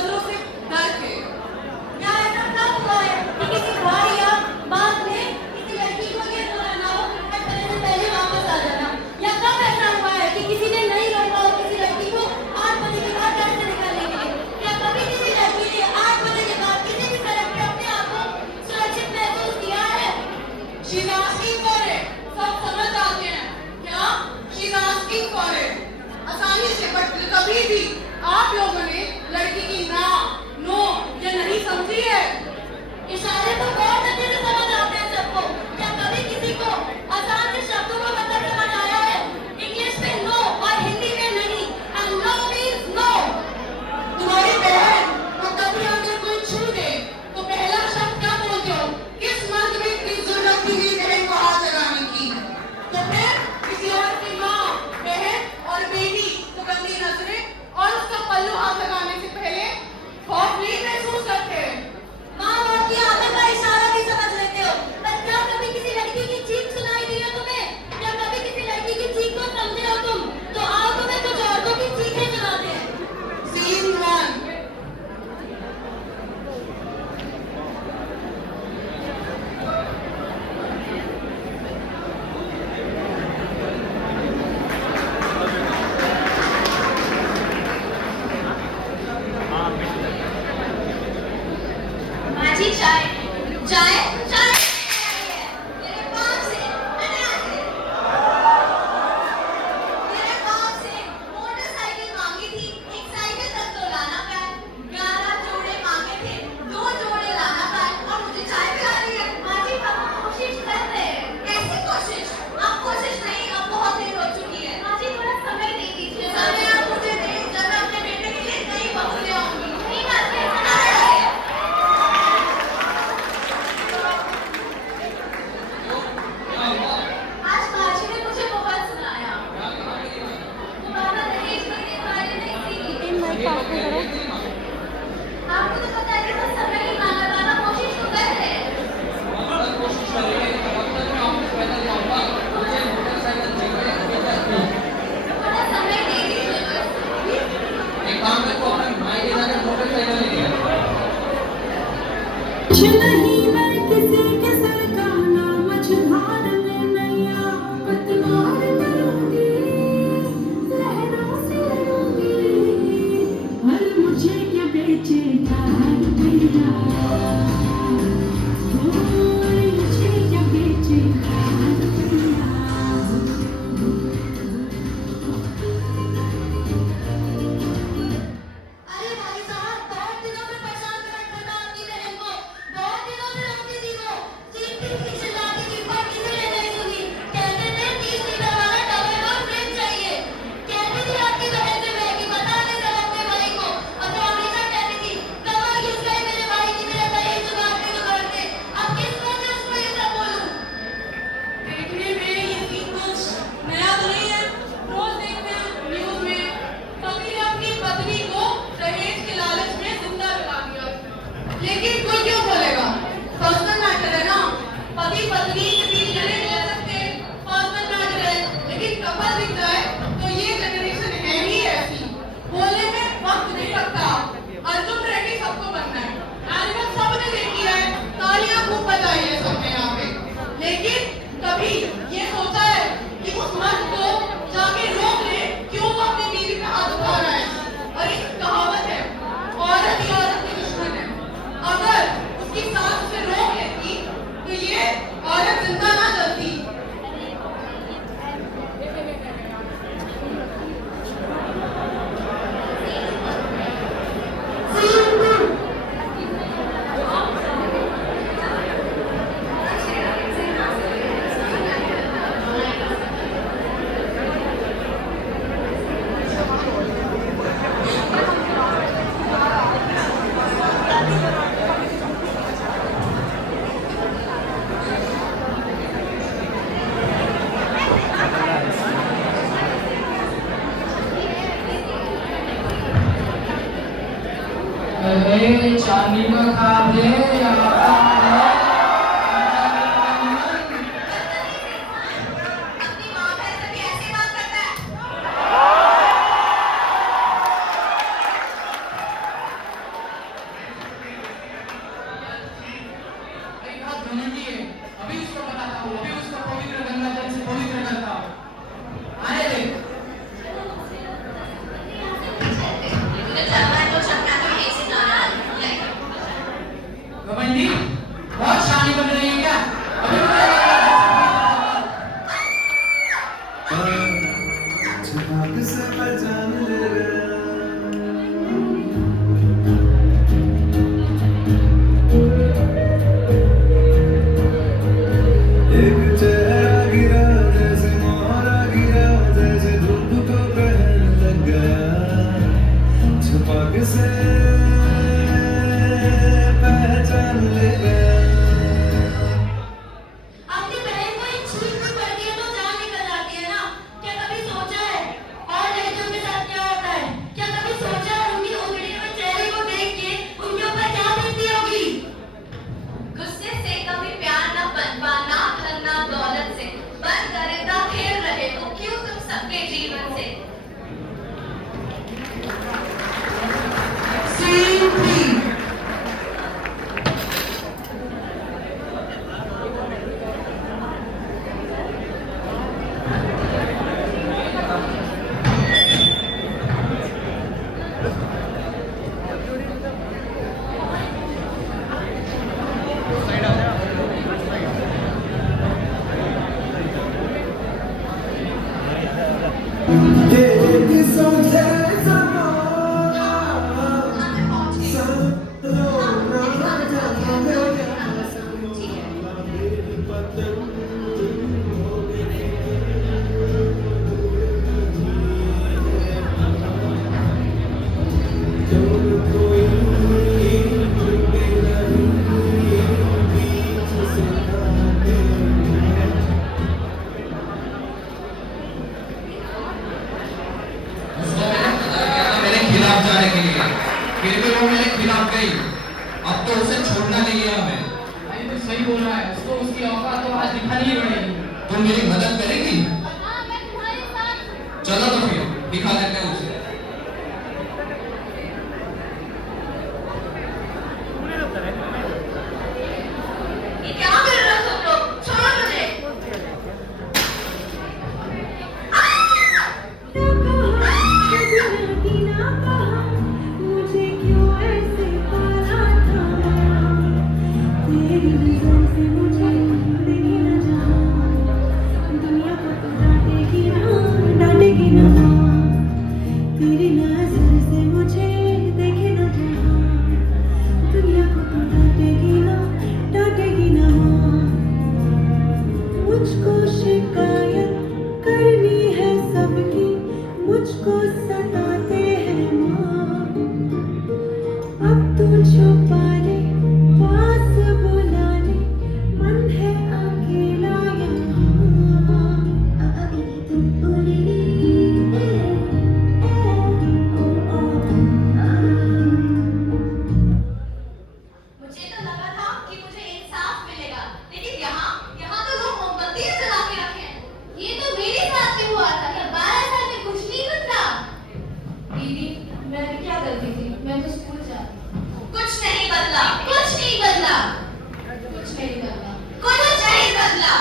नजरों से डर के। क्या ऐसा कब हुआ है कि किसी भाई या बाप ने किसी लड़की को ये बोला ना हो कि करने से पहले वापस आ जाना, या कब ऐसा हुआ है कि किसी ने नहीं रोका हो किसी लड़की को 8 बजे के बाद घर से निकलने के लिए? क्या कभी किसी लड़की ने 8 बजे के बाद किसी भी सड़क पे अपने आप को सुरक्षित महसूस किया है? She's asking for it. सब समझ जाते हैं क्या? She's asking for it. आसानी से, बट कभी भी आप लोगों ने लड़की की ना, नो या नहीं समझी है। इशारे तो बहुत अच्छे से समझ आते हैं सबको। क्या कभी किसी को आसान से शब्दों का मतलब समझ आया है? इंग्लिश में नो और हिंदी में नहीं, and no means no। तुम्हारी बहन को कभी अगर कोई छू दे तो पहला शब्द क्या बोलते हो? किस मर्द में इतनी जरूरत थी मेरी बहन को हाथ लगाने की? तो फिर किसी और की माँ, बहन और बेटी को गंदी नजरें और उसका पल्लू हाथ लगाने से पहले खौफ नहीं महसूस करते? माँ बाप की आदत का इशारा भी समझ लेते हो, पर क्या कभी किसी लड़की की चीख सुनाई दी है तुम्हें? क्या कभी किसी लड़की की चीख को समझे हो तुम? तो आओ तुम्हें कुछ औरतों की चीखें सुनाते हैं। Scene 1. माँ जी चाय चाय चाय मेरे बाप से मेरे बाप से मोटरसाइकिल मांगी थी, एक साइकिल तक तो लाना पाए। 11 जोड़े मांगे थे, 2 जोड़े लाना पाए, और मुझे चाय पिला रही है। माँ जी हम कोशिश कर रहे हैं। कैसी कोशिश? अब कोशिश नहीं, अब बहुत देर हो चुकी है। माँ जी थोड़ा समय दे दीजिए। समय आप मुझे दें, जब मैं अपने बेटे के लिए नई बहू ले आऊंगी। नहीं बात है, सुना रहे हैं। आज बाजी ने मुझे बहुत सुनाया। तुम्हारा दहेज लेने के बारे में आपको तो पता है कि बस समय ही मांगा था ना, कोशिश तो कर रहे हैं। थोड़ा समय दे दीजिए बस। नहीं मैं किसी के सर का ना मझधार में नैया पतवार करूंगी, लहरों से लड़ूंगी। हर मुझे क्या बेचे प्यार तेरा, मुझे क्या बेचे प्यार तेरा। अरे भाई साहब, बहुत दिनों से परेशान कर रखा था आपकी बहन को। बहुत दिनों से रोकती थी वो। सीखती थी, चिल्लाती थी, पर किसी ने नहीं सुनी। कहते थे 30 लीटर वाला डबल डोर फ्रिज चाहिए। कहती थी आपकी बहन से मैं कि बता दे सब अपने भाई को। और तो अमीना कहती थी कमर घुस गई मेरे भाई की, मेरा दहेज जुगाड़ते जुगाड़ते। अब किस मुंह से उसको ये सब बोलूं? देखने में ये सीन कुछ नया तो नहीं है। रोज देखते हैं न्यूज में पति ने अपनी पत्नी को दहेज के लालच में जिंदा जला दिया। लेकिन कोई क्यों बोलेगा? पर्सनल मैटर है ना। पति पत्नी के बीच लड़े नहीं रह सकते, पर्सनल मैटर है। लेकिन कपल दिख जाए तो ये जनरेशन है ही ऐसी, बोलने में वक्त नहीं लगता। अर्जुन रेड्डी सबको बनना है, एनिमल सबने देखी है, तालियां खूब बजाई है सबने यहाँ पे। लेकिन कभी ये सोचा है कि उस मर्द को जाके रोक ले, क्यों वो अपनी बीवी पे हाथ उठा रहा है? और एक कहावत है, औरत ही औरत की दुश्मन है। अगर उसकी सास उसे रोक लेती तो ये औरत जिंदा ना जलती। चांदी का खाब है या अपनी माँ बहन से भी ऐसी बात करता है। देख सोचे ज़माना हम पहुंच गए। ठीक है। उसको मैंने पता किया था मेरे खिलाफ जाने के लिए, फिर भी वो मेरे खिलाफ गई। अब तो उसे छोड़ना नहीं है हमें। भाई तो सही बोल रहा है, उसको उसकी औकात तो आज दिखानी ही पड़ेगी। तुम मेरी मदद करेगी? हाँ, मैं तुम्हारे साथ। चलो तो फिर दिखा देते हैं उसे। ये क्या कर रहे हो तुम लोग? छोड़ो मुझे। मुझे क्यों ऐसे पाला था तेरी नजरों से मुझे देखे न जा दुनिया को तो डांटेगी ना तेरी नजर से मुझे देखे न जा दुनिया को तो डांटेगी ना मुझको शिकायत करनी है सबकी मुझको सताते हैं माँ अब तू छुपा ले पास बुला ले मन है अकेला यहाँ मुझे तो लगा था कि मुझे इंसाफ मिलेगा, लेकिन यहाँ तो लोग मोमबत्ती जला के रखे हैं। ये तो मेरे साथ भी हुआ था। क्या 12 साल में कुछ नहीं बदला? दीदी मैंने क्या गलती थी, मैं तो स्कूल जाती। कुछ नहीं बदला, कुछ नहीं बदला, कुछ नहीं करना। कुछ नहीं बदला।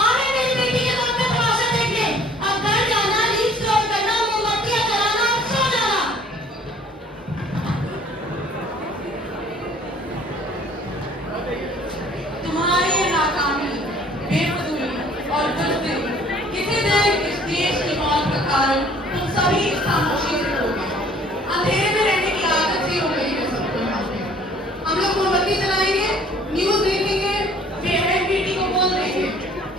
आगे मेरी बेटी के घर पे तमाशा देखने। अब घर जाना, लीव स्टोर करना, मोमबत्तियां जलाना और सो जाना। तुम्हारी ये नाकामी, बेफजूली और बुज़दिली किसी दिन इस देश की मौत का कारण तुम सभी इस खामोशी से होगे। अंधेरे में रहने की आदत सी हो गई है सबको यहाँ पे। हम लोग मोमबत्ती जलाएंगे, न्यूज़ देखेंगे, फिर अहम बेटी को बोल देंगे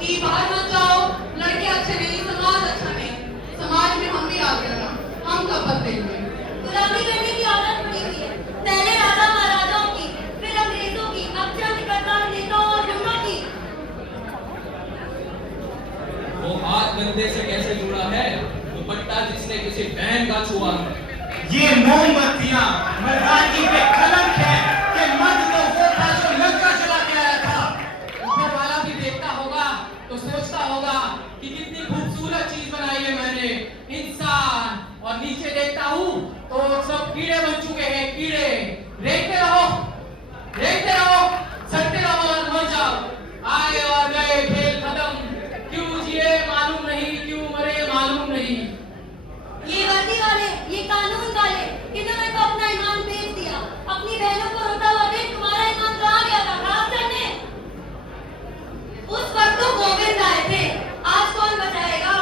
कि बाहर मत जाओ, लड़के अच्छे नहीं, समाज अच्छा नहीं। समाज में हम भी आ गए ना, हम शपथ लेंगे। गुलामी करने की आदत पड़ी हुई है। पहले राजा महाराजाओं की, फिर अंग्रेजों की, अब चंद कट्टर नेताओं और गुंडों की। वो हाथ गंदे से कैसे जुड़ा है? दुपट्टा जिसने किसी बहन का छुआ है। ये मोमबत्तियां मर्दानगी पे कलंक है कि मर्द तो वो था जो लंका चला के आया था। ऊपर वाला भी देखता होगा तो सोचता होगा कि कितनी खूबसूरत चीज बनाई है मैंने, इंसान। और नीचे देखता हूँ तो सब कीड़े बन चुके हैं, कीड़े। देखते रहो, सटते रहो और मर जाओ। आए और गए, खेल खत्म। क्यों जिए मालूम नहीं, क्यों मरे मालूम नहीं। ये वर्दी वाले, ये कानून वाले, इन्होंने तो अपना ईमान बेच दिया। अपनी बहनों को रोता हुआ देख तुम्हारा ईमान कहाँ गया था? खराब करने। उस वक्त तो गोविंद आए थे, आज कौन बचाएगा?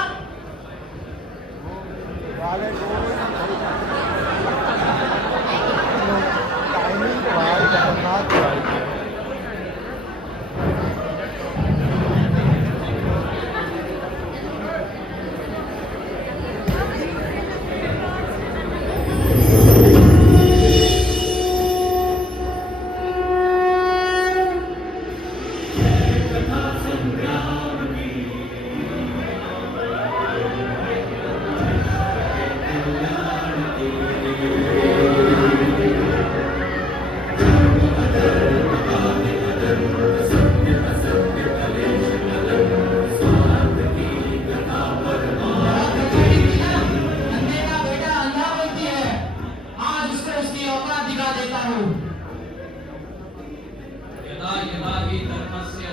यदा यदा हि धर्मस्य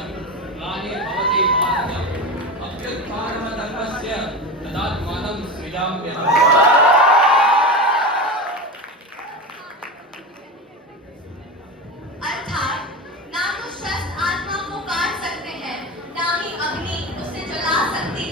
ग्लानिर्भवति भारत अभ्युत्थानः धर्मस्य तदात्मानं सृजाम्यहम्। अर्थात ना तो शस्त्र आत्मा को काट सकते हैं, ना ही अग्नि उसे जला सकती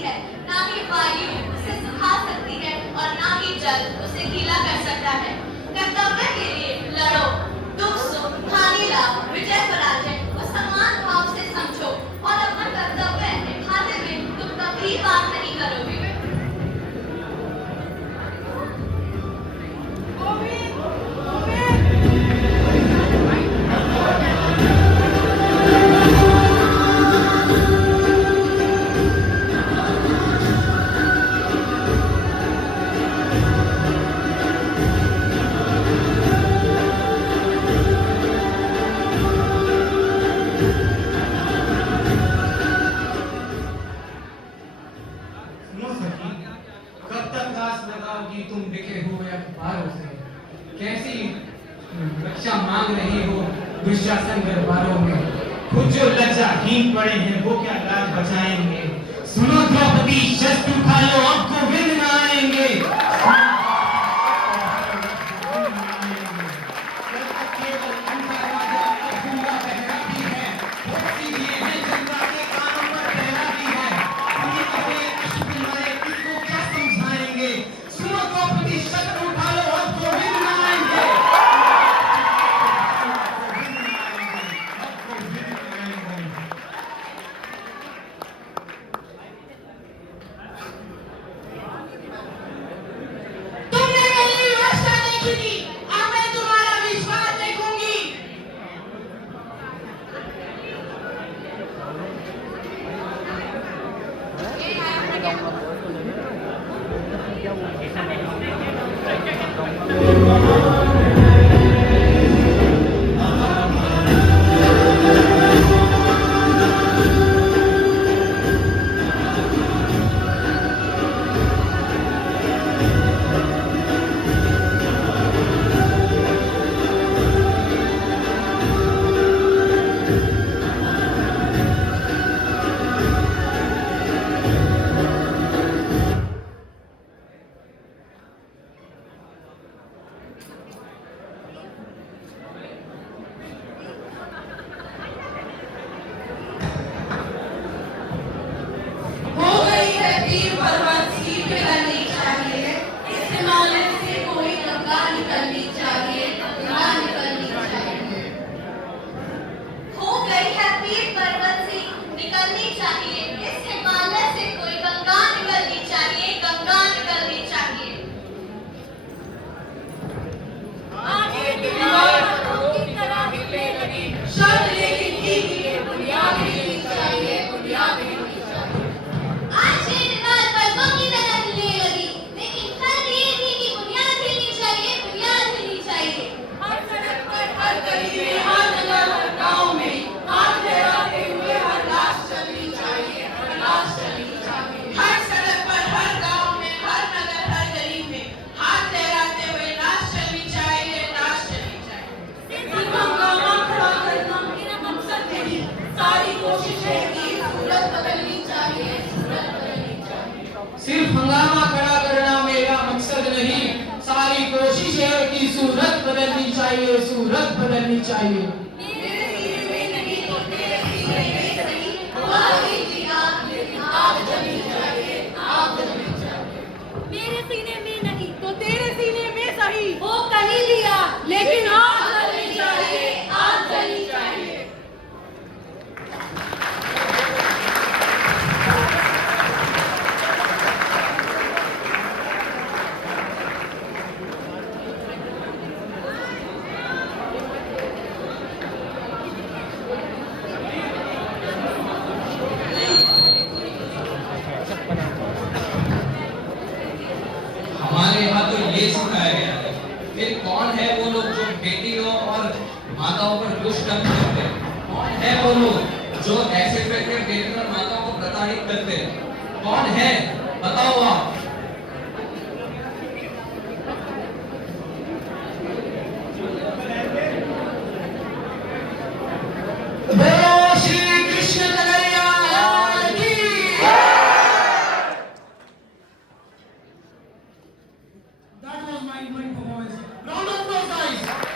भिक्षा मांग रही हो दुशासन दरबारों में। खुद जो लज्जाहीन पड़े हैं वो क्या लाज बचाएंगे। सुनो द्रौपदी शस्त्र उठा लो अब गोविंद न आएंगे। केवल अंतरवादी अब गूंगा बहरा भी है, भक्ति ये है जनता के कानों पर पहरा भी है। ये अपने अश्क मारे किसको क्या समझाएंगे। सुनो द्रौपदी शस्त्र उठा लो अब गोविंद न आएंगे। तुमने मेरी व्यवस्था देखी थी, अब मैं तुम्हारा विश्वास देखूंगी। हो गई है पीर पर्वत सीट पिघलनी चाहिए, इस हिमालय से कोई गंगा निकलनी चाहिए, गंगा निकलनी चाहिए। हो गई है पीर पर्वत से निकलनी चाहिए, इस हिमालय से कोई गंगा निकलनी चाहिए, गंगा निकलनी चाहिए। आगे दीवार की तरह हिलने लगी, शर्त लेकिन कीजिए बुनियाद हिलनी चाहिए, बुनियाद हिलनी चाहिए। आज ये दीवार पर्वतों की तरह हिलने लगी, लेकिन शर्त ये थी कि बुनियाद हिलनी चाहिए, बुनियाद हिलनी चाहिए। हर सड़क पर, हर गली में, हर नगर, हर गांव में हाथ लहराते हुए हर लाश चलनी चाहिए, हर लाश चलनी चाहिए। हर सड़क पर, हर गांव में, हर नगर, हर गली में हाथ लहराते हुए लाश चलनी चाहिए, लाश चलनी चाहिए। सिर्फ हंगामा खड़ा करना मेरा मकसद नहीं, सारी कोशिशें की सूरत बदलनी चाहिए, सूरत बदलनी चाहिए। सिर्फ हंगामा खड़ा करना मेरा मकसद नहीं, सारी कोशिश है कि सूरत बदलनी चाहिए, सूरत बदलनी चाहिए। मेरे सीने में नहीं तो तेरे सीने में सही, तुम्हारी भी आग मेरी आग जलनी चाहिए, आग जलनी चाहिए। मेरे सीने में नहीं तो तेरे सीने में सही, वो कहीं भी आग, लेकिन आग जलनी चाहिए, आग जलनी चाहिए। हमारे यहाँ तो ये सिखाया गया है। फिर कौन है वो लोग जो बेटियों और माताओं पर दुष्कर्म करते हैं? कौन है वो लोग जो ऐसे करके बेटियों और माताओं को प्रताड़ित करते हैं? कौन है बताओ आप। बोलो श्री कृष्ण कन्हैया लाल की। That was my performance. Round of applause, guys.